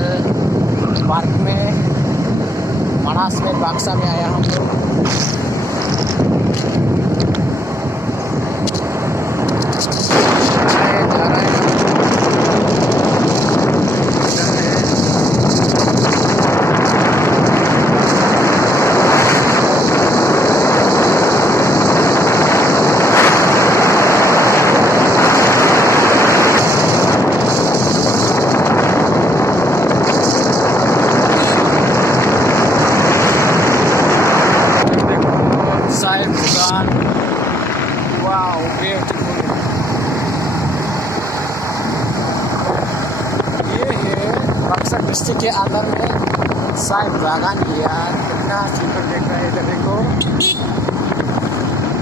National park में, मानस में, बक्सा में आया हम लोग। Wow beautiful. ये है बक्सर डिस्ट्रिक्ट के अंदर में चाय बागान। यार कितना सुंदर देख रहा है। इधर देखो,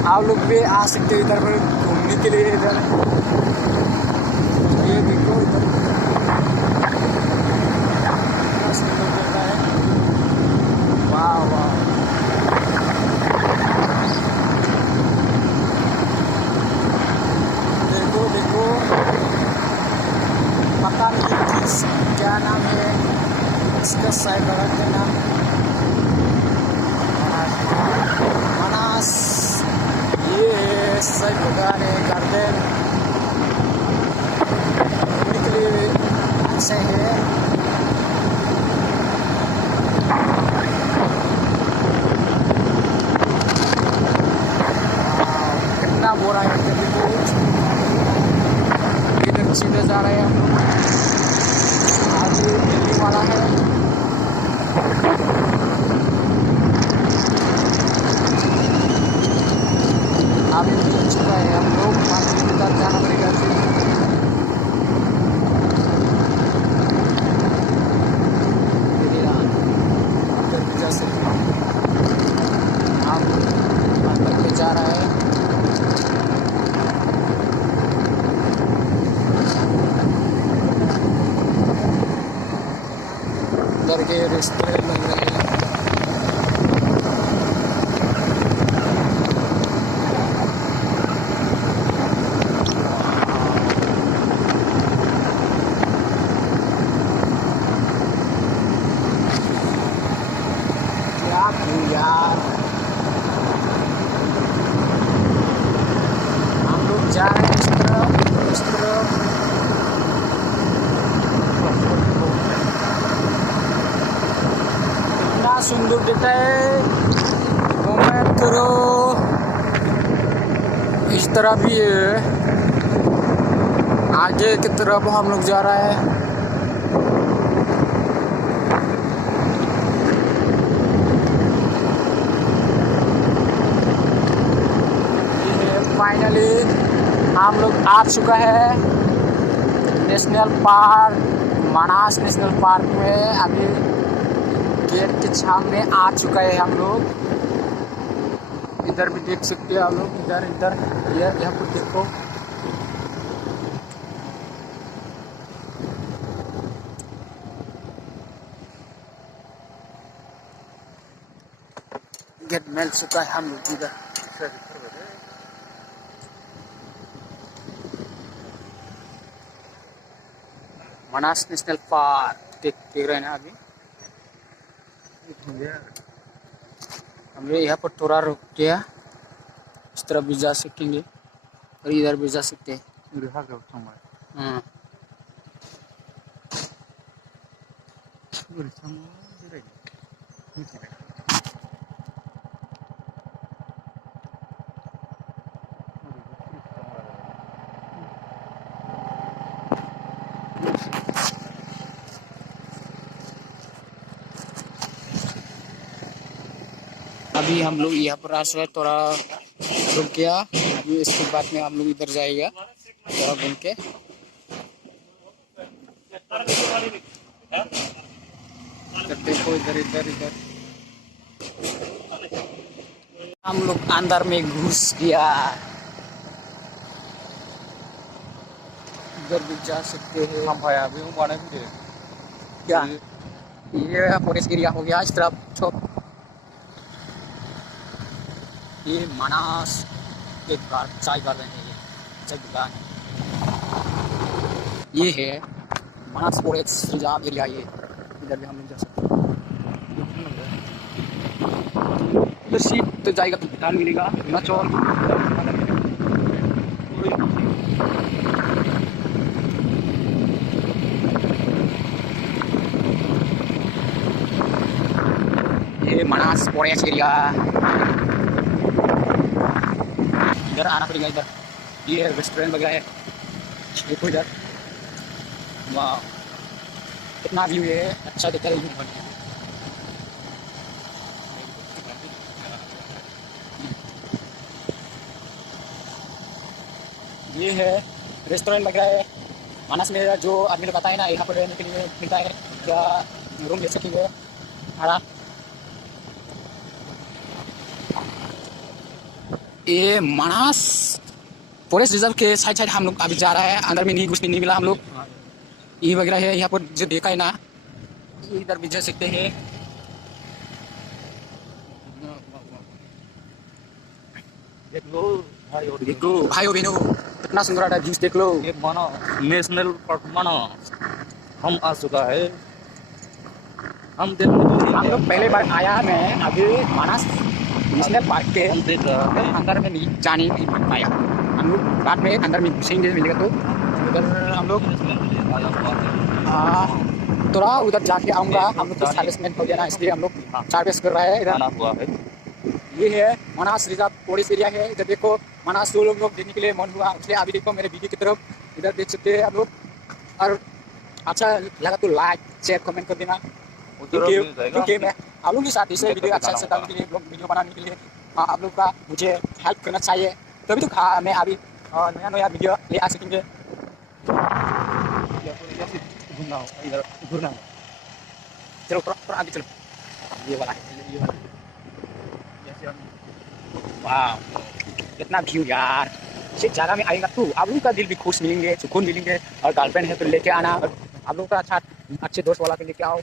आप लोग भी आ सकते हैं इधर पर घूमने के लिए। इधर ये देखो, इधर कितना सुंदर देख रहा है। वाह वाह, देखो पता नहीं क्या नाम है इसका, साइड का नाम मानस। ये साइड बगान है, गार्डन के लिए अच्छा है। कितना बोरा है। सीधे जा रहे हैं हम लोग, आगे दिल्ली वाला है। अभी निकल चुका है हम लोग, 5 किलोमीटर जाना पड़ेगा। फिर जा सकते हम अंदर पे जा रहा है। उधर के रेस्टोरेंट बन रहे हैं। क्या यार, हम लोग जा रहे हैं इस तरफ, इस तरफ। सुंदर देता है। घूमे करो, इस तरह भी है। आगे की तरफ हम लोग जा रहा है। फाइनली हम लोग आ चुका है नेशनल पार्क, मानस नेशनल पार्क में। अभी गेट के सामने आ चुका है हम लोग। इधर भी देख सकते हैं आप लोग, इधर इधर यहाँ पर देखो। गेट मिल चुका है हम लोग इधर। मानस नेशनल पार्क देख रहे हैं ना। अभी हमने यहाँ पर थोड़ा रुक गया, इस तरफ भी जा सकेंगे और इधर भी जा सकते हैं। अभी हम लोग यहाँ पर आए, थोड़ा रुक गया। अभी इसके बाद में हम लोग इधर जाएगा, थोड़ा घूम के। देखो इधर इधर इधर हम लोग अंदर में घुस गया। इधर भी जा सकते हैं। हम भाई अभी क्या ये फॉरेस्ट एरिया हो गया इस तरफ। ये मानस एक चाय गार्डन है, ये चाय दुकान है। ये है मानस फॉरेस्ट रिजर्व एरिया। ये इधर भी हम लोग जा सकते हैं। उधर सीट तो जाएगा तो भूटान मिलेगा, अरुणाचल। ये मनास फॉरेस्ट एरिया, इधर आना पड़ेगा। इधर ये रेस्टोरेंट वगैरह है, देखो इधर। वाह कितना व्यू है, अच्छा दिख रहा है। ये है रेस्टोरेंट वगैरह है मानस में, जो आदमी लोग आता है ना यहाँ पर रहने के लिए मिलता है, क्या रूम ले सकेंगे भाड़ा। ये मानस फॉरेस्ट रिजर्व के साइड साइड हम लोग अभी जा रहा है, अंदर में नहीं घुसने नहीं मिला हम लोग। ये वगैरह है यहाँ पर जो देखा है ना, इधर भी जा सकते हैं। देखो भाइयों बहनों कितना सुंदर है व्यूज, देख लो। ये मानस नेशनल पार्क मानस हम आ चुका है। हम लोग पहले बार आया मैं अभी मानस नेशनल पार्क के हम देख रहे हैं। अंदर में नहीं जाने नहीं पाया। हम लोग बाद में अंदर में घुसेंगे मिलेगा तो उधर हम लोग थोड़ा उधर जाके आऊँगा। हम लोग सर्विसमेंट हो गया ना, इसलिए हम लोग सर्विस कर रहा है इधर। हुआ है ये है मानस रिजर्व फॉरेस्ट एरिया है। इधर देखो मानस तो लोग देखने के लिए मन हुआ, इसलिए अभी देखो मेरे वीडियो की तरफ इधर देख सकते हैं आप लोग। और अच्छा लगा तो लाइक शेयर कमेंट कर देना, क्योंकि मैं आप लोगों के साथ इसे वीडियो अच्छा से डालने के लिए, वीडियो बनाने के लिए आप लोग का मुझे हेल्प करना चाहिए, तभी तो मैं अभी नया नया वीडियो ले आ सकेंगे। इधर घूरना, चलो थोड़ा आगे चलो। ये वाला है, ये वाला। वाह कितना व्यू यार, इस जगह में आएगा तो आप लोगों का दिल भी खुश मिलेंगे, सुकून मिलेंगे। और गर्लफ्रेंड है तो लेके आना, आप लोगों का अच्छा अच्छे दोस्त वाला के लेके आओ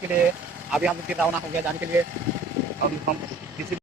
के लिए। अभी हम लोग रवाना हो गया जाने के लिए। अब हम किसी